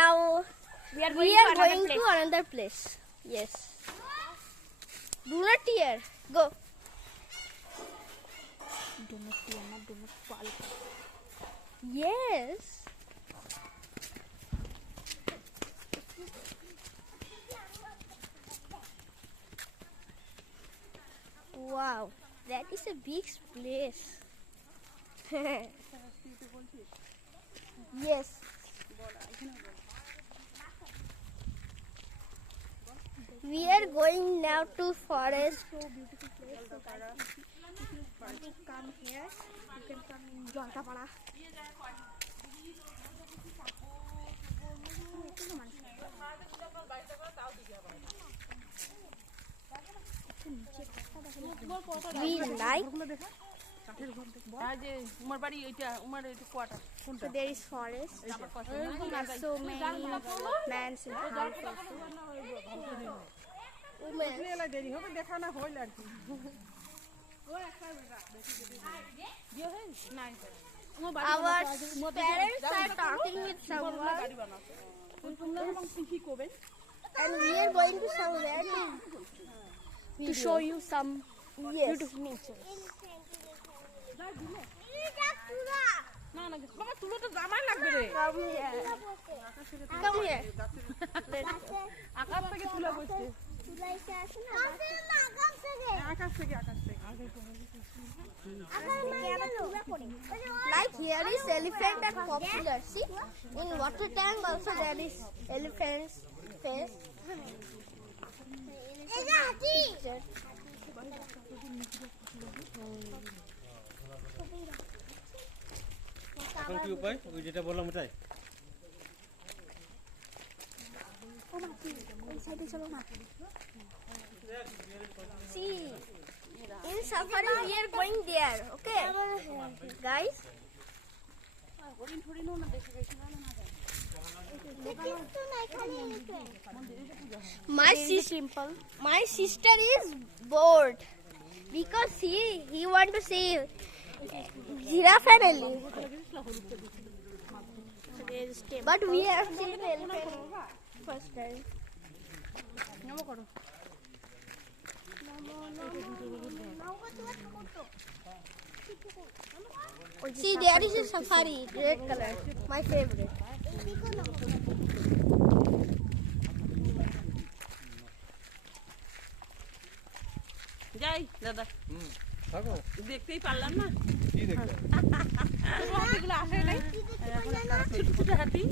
Now we are we are going to another place. Yes. Do not tear. Go. Do not tear, do not fall. Yes. Wow, that is a big place. Yes. We are going now to forest. So beautiful place. So guys, if you want to come here, you can come in Jaltapada. We like. So there is forest. There are so many plants and houses. Our parents are talking with someone, and we are going to somewhere to show you some beautiful nature. Come here. Like here is elephant and popular. See, in water tank also there is elephant's face. এখন কি উপায় ওই যেটা বললাম ওটাই See, in safari we are going there. Okay, guys. My sister is bored because he want to see giraffe and elephant. But we have seen elephant first time. See, there is a safari, red color, my favorite. যাই দাদা থাকো দেখতেই পারলাম না কি দেখতে হাতিগুলো আসে নাই ছোট ছোট হাতি